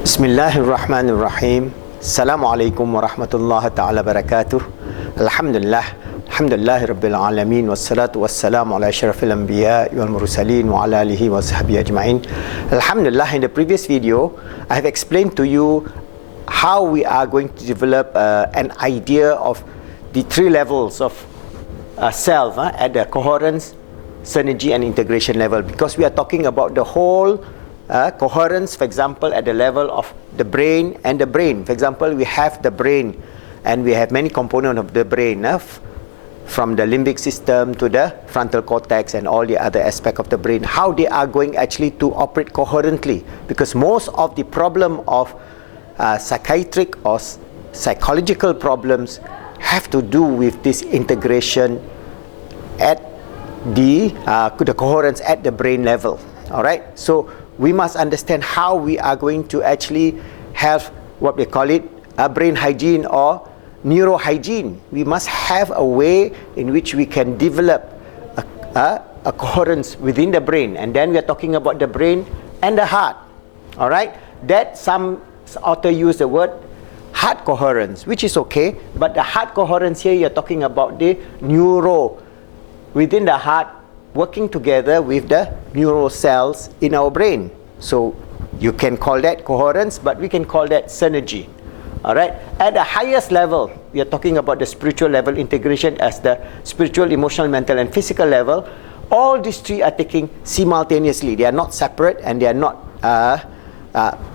Bismillahirrahmanirrahim. Assalamualaikum warahmatullahi ta'ala barakatuh. Alhamdulillah. Alhamdulillahi rabbil alamin. Wassalatu wassalamu ala asyrafil anbiya wal mursalin wa ala alihi wa sahbihi ajma'in. Alhamdulillah, in the previous video, I have explained to you how we are going to develop an idea of the three levels of self at the coherence, synergy and integration level, because we are talking about the whole coherence, for example, at the level of the brain and the brain. For example, we have the brain and we have many components of the brain, from the limbic system to the frontal cortex and all the other aspects of the brain, how they are going actually to operate coherently, because most of the problem of psychiatric or psychological problems have to do with this integration at the coherence at the brain level. All right, so we must understand how we are going to actually have what we call it brain hygiene or neurohygiene. We must have a way in which we can develop a coherence within the brain, and then we are talking about the brain and the heart. All right, that some author use the word heart coherence, which is okay, but the heart coherence here, you're talking about the neuro within the heart working together with the neural cells in our brain. So you can call that coherence, but we can call that synergy. All right, at the highest level, we are talking about the spiritual level integration as the spiritual, emotional, mental and physical level. All these three are taking simultaneously. They are not separate and they are not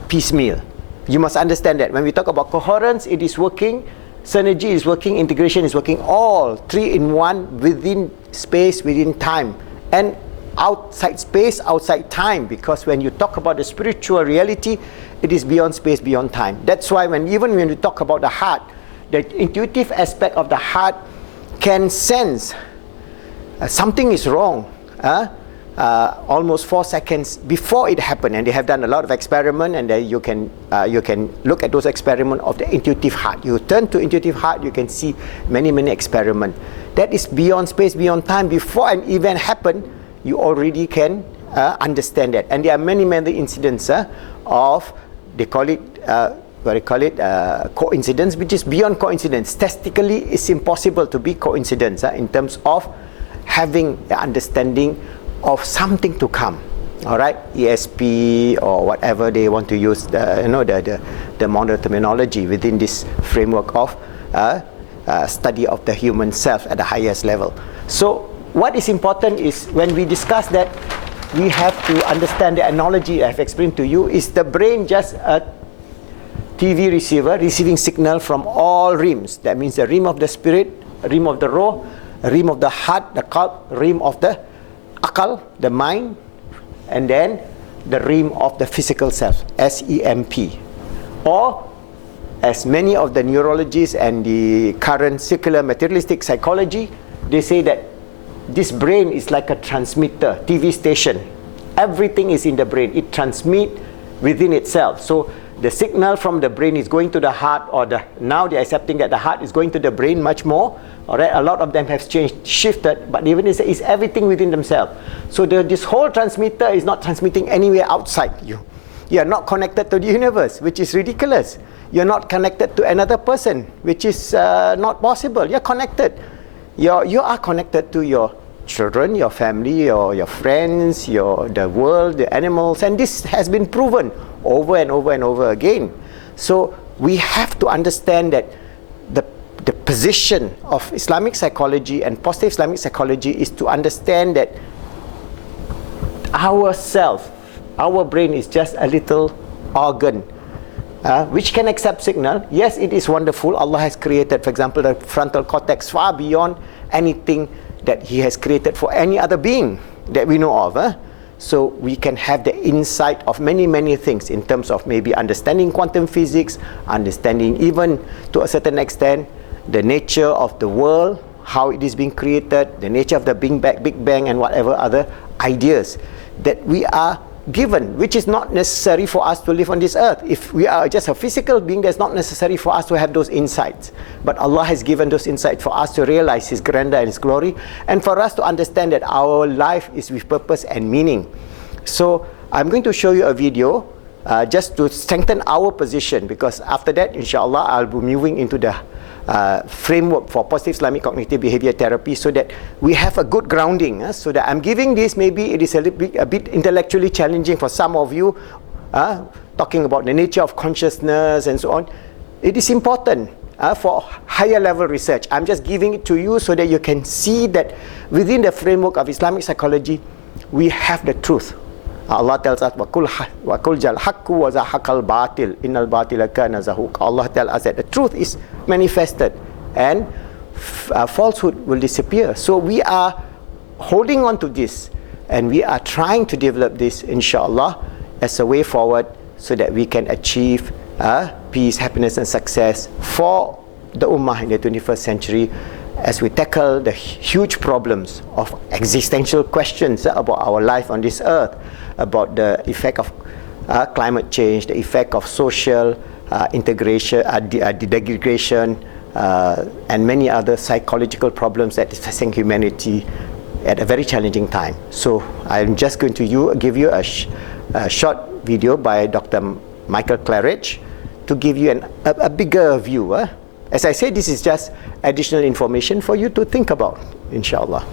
piecemeal. You must understand that when we talk about coherence, it is working, synergy is working, integration is working, all three in one, within space, within time, and outside space, outside time, because when you talk about the spiritual reality, it is beyond space, beyond time. That's why even when we talk about the heart, the intuitive aspect of the heart can sense something is wrong almost 4 seconds before it happened, and they have done a lot of experiment, and you can look at those experiments of the intuitive heart. You turn to intuitive heart, you can see many experiments. That is beyond space, beyond time. Before an event happened, you already can understand that. And there are many incidents of, they call it coincidence, which is beyond coincidence. Statistically, it's impossible to be coincidence in terms of having the understanding of something to come. All right, ESP or whatever they want to use, the modern terminology within this framework of study of the human self at the highest level. So what is important is, when we discuss that, we have to understand the analogy I've explained to you. Is the brain just a TV receiver receiving signal from all rims? That means the rim of the spirit, rim of the roh, rim of the heart, the qalb, rim of the akal, the mind, and then the rim of the physical self, SEMP. Or, as many of the neurologists and the current secular materialistic psychology, they say that this brain is like a transmitter, TV station. Everything is in the brain. It transmits within itself. So the signal from the brain is going to the heart, or now they're accepting that the heart is going to the brain much more. All right, a lot of them have shifted, but even it's everything within themselves. So this whole transmitter is not transmitting anywhere outside you. You are not connected to the universe, which is ridiculous. You're not connected to another person, which is not possible. You're connected. You are connected to your children, your family, your friends, the world, the animals, and this has been proven over and over and over again. So we have to understand that the position of Islamic psychology and positive Islamic psychology is to understand that our brain is just a little organ which can accept signal. Yes, it is wonderful. Allah has created, for example, the frontal cortex far beyond anything that He has created for any other being that we know of. So we can have the insight of many things in terms of maybe understanding quantum physics, understanding even to a certain extent the nature of the world, how it is being created, the nature of the Big Bang and whatever other ideas that we are given, which is not necessary for us to live on this earth. If we are just a physical being, that's not necessary for us to have those insights. But Allah has given those insights for us to realize His grandeur and His glory, and for us to understand that our life is with purpose and meaning. So I'm going to show you a video just to strengthen our position, because after that, inshallah, I'll be moving into the framework for positive Islamic cognitive behavior therapy, so that we have a good grounding. So that I'm giving this, maybe it is a bit intellectually challenging for some of you, talking about the nature of consciousness and so on. It is important for higher level research. I'm just giving it to you so that you can see that within the framework of Islamic psychology, we have the truth. Allah tells us, وَقُلْ جَالْ حَقُّ وَزَحَقَ الْبَاطِلِ إِنَّ الْبَاطِلَ كَانَ زَهُوقًا. Allah tells us that the truth is manifested and falsehood will disappear. So we are holding on to this, and we are trying to develop this, inshallah, as a way forward, so that we can achieve peace, happiness and success for the Ummah in the 21st century, as we tackle the huge problems of existential questions about our life on this earth, about the effect of climate change, the effect of social integration, degradation, and many other psychological problems that is facing humanity at a very challenging time. So I'm just going to give you a short video by Dr. Michael Claridge to give you a bigger view. As I say, this is just additional information for you to think about, inshallah.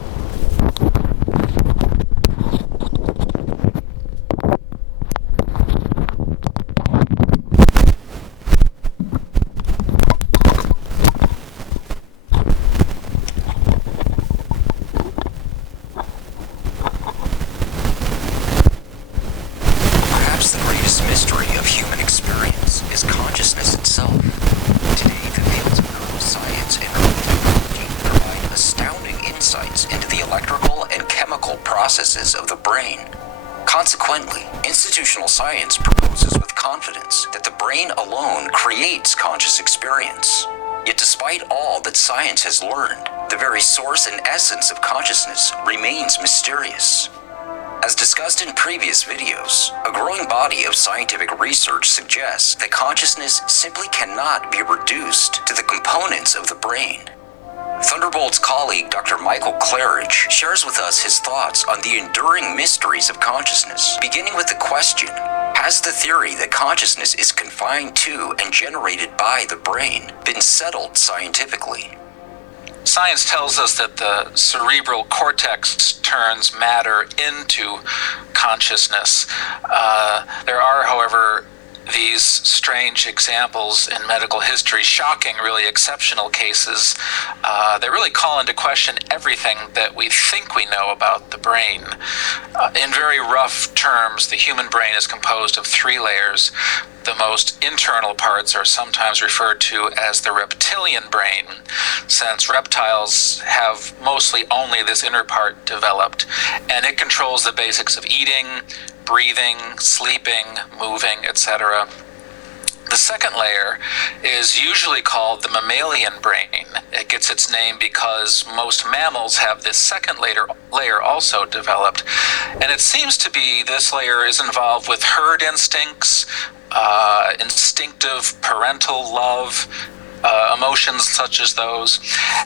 Perhaps the greatest mystery of human experience is consciousness itself. Today, the fields of neuroscience and neurobiology provide astounding insights into the electrical and chemical processes of the brain. Consequently, institutional science proposes with confidence that the brain alone creates conscious experience. Yet despite all that science has learned, the very source and essence of consciousness remains mysterious. As discussed in previous videos, a growing body of scientific research suggests that consciousness simply cannot be reduced to the components of the brain. Thunderbolt's colleague, Dr. Michael Claridge, shares with us his thoughts on the enduring mysteries of consciousness, beginning with the question, has the theory that consciousness is confined to and generated by the brain been settled scientifically? Science tells us that the cerebral cortex turns matter into consciousness. There are, however, these strange examples in medical history, shocking, really exceptional cases that really call into question everything that we think we know about the brain. In very rough terms, the human brain is composed of 3 layers. The most internal parts are sometimes referred to as the reptilian brain, since reptiles have mostly only this inner part developed, and it controls the basics of eating, breathing, sleeping, moving, etc. The second layer is usually called the mammalian brain. It gets its name because most mammals have this second layer also developed. And it seems to be this layer is involved with herd instincts, instinctive parental love, emotions such as those.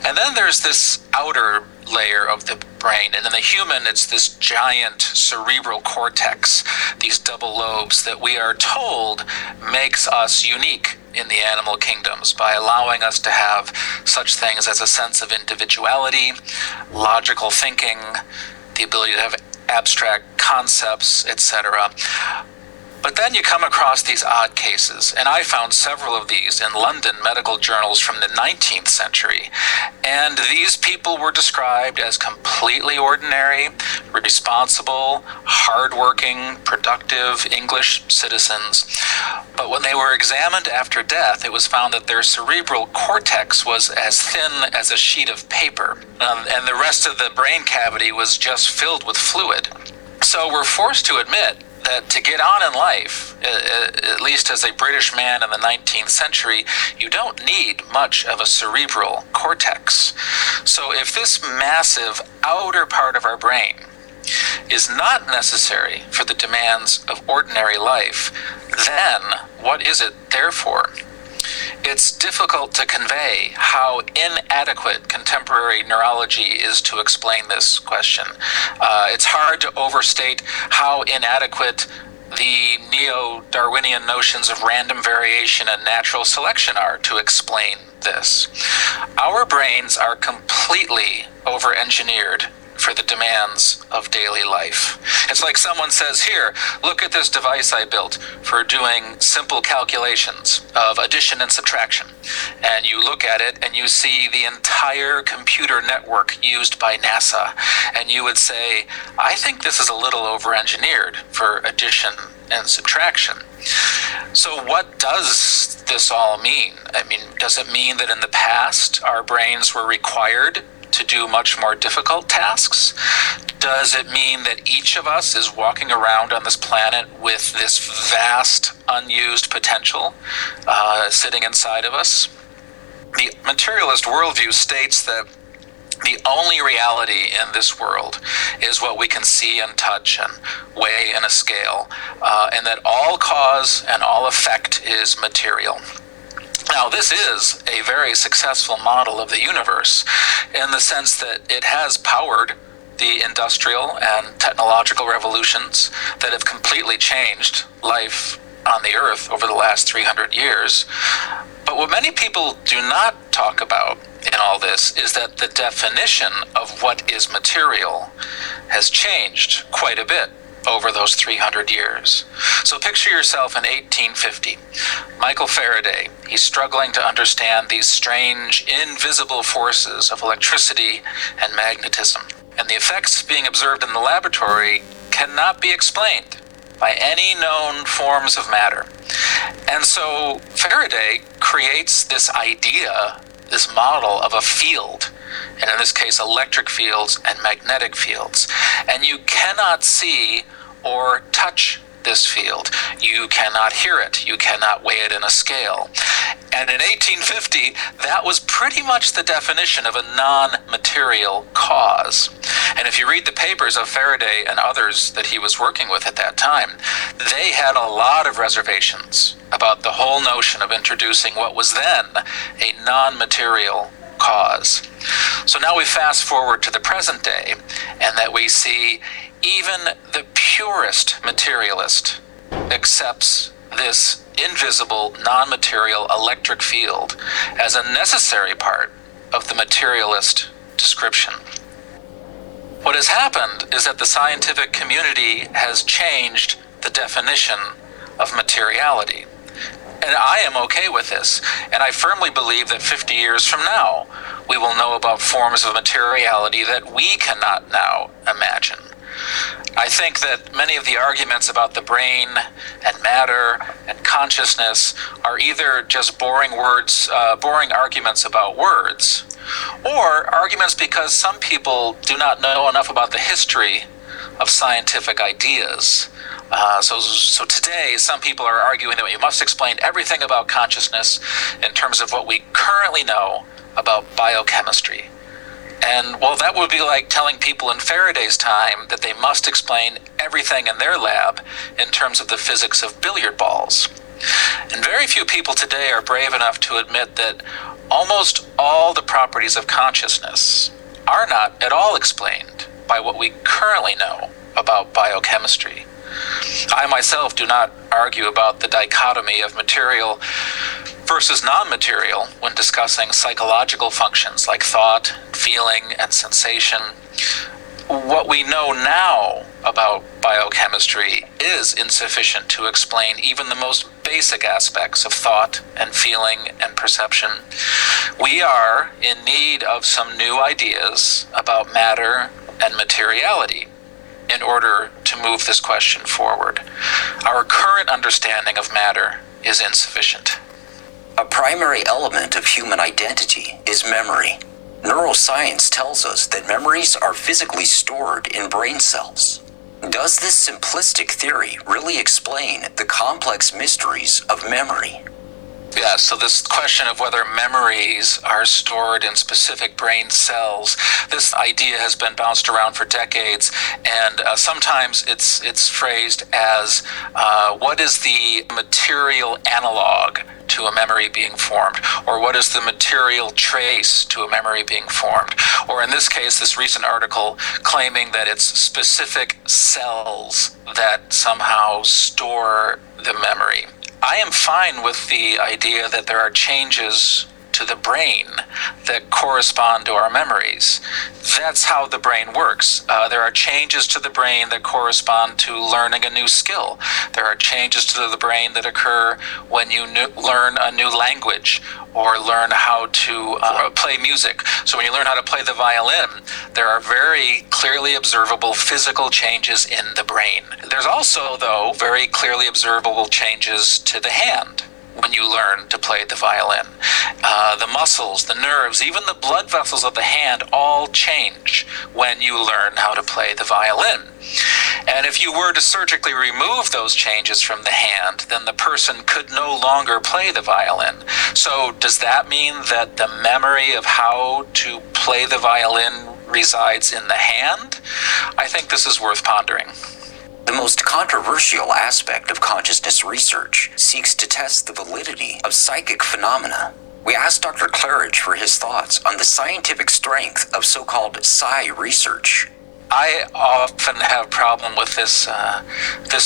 And then there's this outer layer of the brain. And in the human, it's this giant cerebral cortex, these double lobes that we are told makes us unique in the animal kingdoms by allowing us to have such things as a sense of individuality, logical thinking, the ability to have abstract concepts, etc. But then you come across these odd cases, and I found several of these in London medical journals from the 19th century. And these people were described as completely ordinary, responsible, hardworking, productive English citizens. But when they were examined after death, it was found that their cerebral cortex was as thin as a sheet of paper, and the rest of the brain cavity was just filled with fluid. So we're forced to admit that to get on in life, at least as a British man in the 19th century, you don't need much of a cerebral cortex. So if this massive outer part of our brain is not necessary for the demands of ordinary life, then what is it there for? It's difficult to convey how inadequate contemporary neurology is to explain this question. It's hard to overstate how inadequate the neo-Darwinian notions of random variation and natural selection are to explain this. Our brains are completely over-engineered for the demands of daily life. It's like someone says, here, look at this device I built for doing simple calculations of addition and subtraction. And you look at it and you see the entire computer network used by NASA. And you would say, I think this is a little over-engineered for addition and subtraction. So what does this all mean? I mean, does it mean that in the past our brains were required to do much more difficult tasks? Does it mean that each of us is walking around on this planet with this vast unused potential sitting inside of us? The materialist worldview states that the only reality in this world is what we can see and touch and weigh in a scale, and that all cause and all effect is material. Now, this is a very successful model of the universe in the sense that it has powered the industrial and technological revolutions that have completely changed life on the Earth over the last 300 years. But what many people do not talk about in all this is that the definition of what is material has changed quite a bit over those 300 years. So picture yourself in 1850. Michael Faraday, he's struggling to understand these strange, invisible forces of electricity and magnetism. And the effects being observed in the laboratory cannot be explained by any known forms of matter. And so Faraday creates this idea, this model of a field, and in this case electric fields and magnetic fields. And you cannot see or touch this field. You cannot hear it. You cannot weigh it in a scale. And in 1850, that was pretty much the definition of a non-material cause. And if you read the papers of Faraday and others that he was working with at that time, they had a lot of reservations about the whole notion of introducing what was then a non-material cause. So now we fast forward to the present day, and that we see even the purest materialist accepts this invisible, non-material electric field as a necessary part of the materialist description. What has happened is that the scientific community has changed the definition of materiality. And I am okay with this, and I firmly believe that 50 years from now, we will know about forms of materiality that we cannot now imagine. I think that many of the arguments about the brain and matter and consciousness are either just boring arguments about words, or arguments because some people do not know enough about the history of scientific ideas. So today, some people are arguing that we must explain everything about consciousness in terms of what we currently know about biochemistry. And, well, that would be like telling people in Faraday's time that they must explain everything in their lab in terms of the physics of billiard balls. And very few people today are brave enough to admit that almost all the properties of consciousness are not at all explained by what we currently know about biochemistry. I myself do not argue about the dichotomy of material versus non-material when discussing psychological functions like thought, feeling, and sensation. What we know now about biochemistry is insufficient to explain even the most basic aspects of thought and feeling and perception. We are in need of some new ideas about matter and materiality in order to move this question forward. Our current understanding of matter is insufficient. A primary element of human identity is memory. Neuroscience tells us that memories are physically stored in brain cells. Does this simplistic theory really explain the complex mysteries of memory? Yeah, so this question of whether memories are stored in specific brain cells, this idea has been bounced around for decades, and sometimes it's phrased as what is the material analog to to a memory being formed? Or what is the material trace to a memory being formed? Or in this case, this recent article claiming that it's specific cells that somehow store the memory. I am fine with the idea that there are changes to the brain that correspond to our memories. That's how the brain works. There are changes to the brain that correspond to learning a new skill. There are changes to the brain that occur when you learn a new language or learn how to play music. So when you learn how to play the violin, there are very clearly observable physical changes in the brain. There's also, though, very clearly observable changes to the hand when you learn to play the violin. The muscles, the nerves, even the blood vessels of the hand all change when you learn how to play the violin. And if you were to surgically remove those changes from the hand, then the person could no longer play the violin. So does that mean that the memory of how to play the violin resides in the hand? I think this is worth pondering. The most controversial aspect of consciousness research seeks to test the validity of psychic phenomena. We asked Dr. Claridge for his thoughts on the scientific strength of so-called psi research. I often have problem with this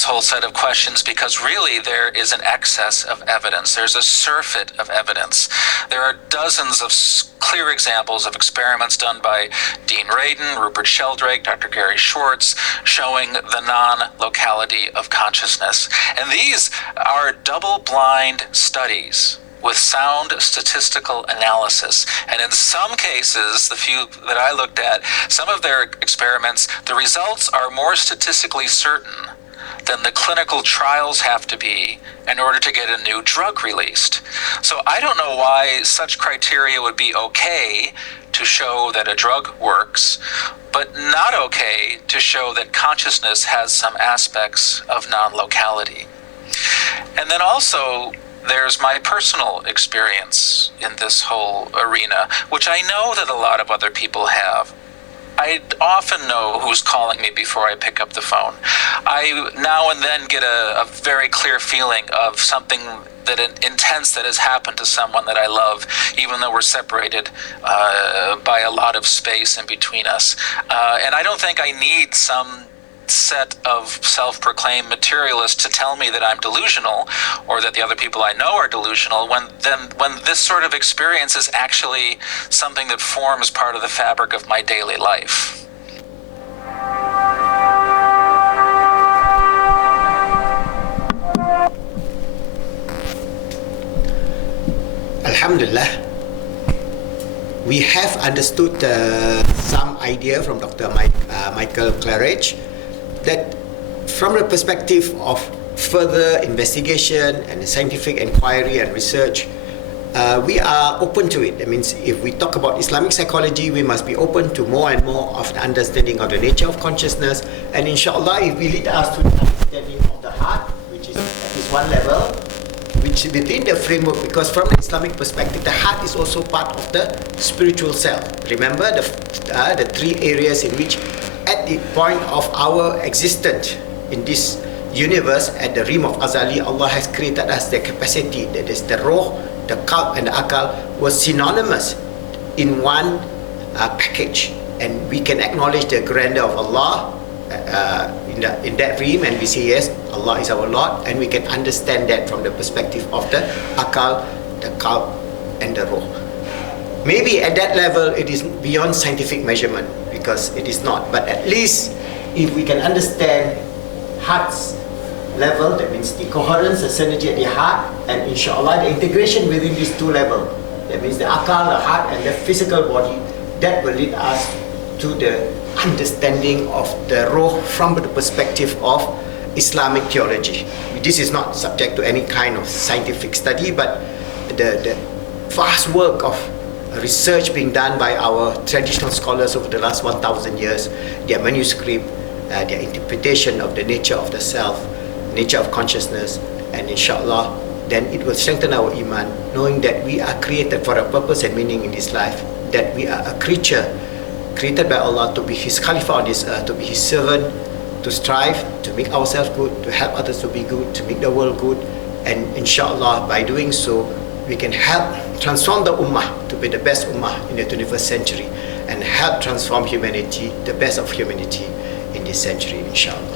whole set of questions because really there is an excess of evidence. There's a surfeit of evidence. There are dozens of clear examples of experiments done by Dean Radin, Rupert Sheldrake, Dr. Gary Schwartz, showing the non-locality of consciousness. And these are double-blind studies with sound statistical analysis. And in some cases, the few that I looked at, some of their experiments, the results are more statistically certain than the clinical trials have to be in order to get a new drug released. So I don't know why such criteria would be okay to show that a drug works, but not okay to show that consciousness has some aspects of non-locality. And then also, there's my personal experience in this whole arena, which I know that a lot of other people have. I often know who's calling me before I pick up the phone. I now and then get a very clear feeling of something that intense that has happened to someone that I love, even though we're separated by a lot of space in between us. And I don't think I need some set of self-proclaimed materialists to tell me that I'm delusional or that the other people I know are delusional when this sort of experience is actually something that forms part of the fabric of my daily life. Alhamdulillah, we have understood some idea from Dr. Michael Claridge that from the perspective of further investigation and scientific inquiry and research, we are open to it. That means if we talk about Islamic psychology, we must be open to more and more of the understanding of the nature of consciousness. And inshallah, if we lead us to the understanding of the heart, which is at least one level, which is within the framework, because from the Islamic perspective, the heart is also part of the spiritual self. Remember the three areas in which at the point of our existence in this universe, at the rim of Azali, Allah has created us the capacity, that is the Ruh, the Qalb and the Akal was synonymous in one package, and we can acknowledge the grandeur of Allah in that rim, and we say yes, Allah is our Lord, and we can understand that from the perspective of the Akal, the Qalb and the Ruh. Maybe at that level it is beyond scientific measurement, because it is not, but at least if we can understand heart's level, that means the coherence, the synergy at the heart, and inshallah the integration within these two levels, that means the akal, the heart and the physical body, that will lead us to the understanding of the ruh from the perspective of Islamic theology. This is not subject to any kind of scientific study, but the vast work of research being done by our traditional scholars over the last 1,000 years, their manuscript, their interpretation of the nature of the self, nature of consciousness, and inshallah, then it will strengthen our iman, knowing that we are created for a purpose and meaning in this life, that we are a creature created by Allah to be His Khalifa on this earth, to be His servant, to strive, to make ourselves good, to help others to be good, to make the world good, and inshallah, by doing so, we can help transform the ummah to be the best ummah in the 21st century and help transform humanity, the best of humanity in this century, inshallah.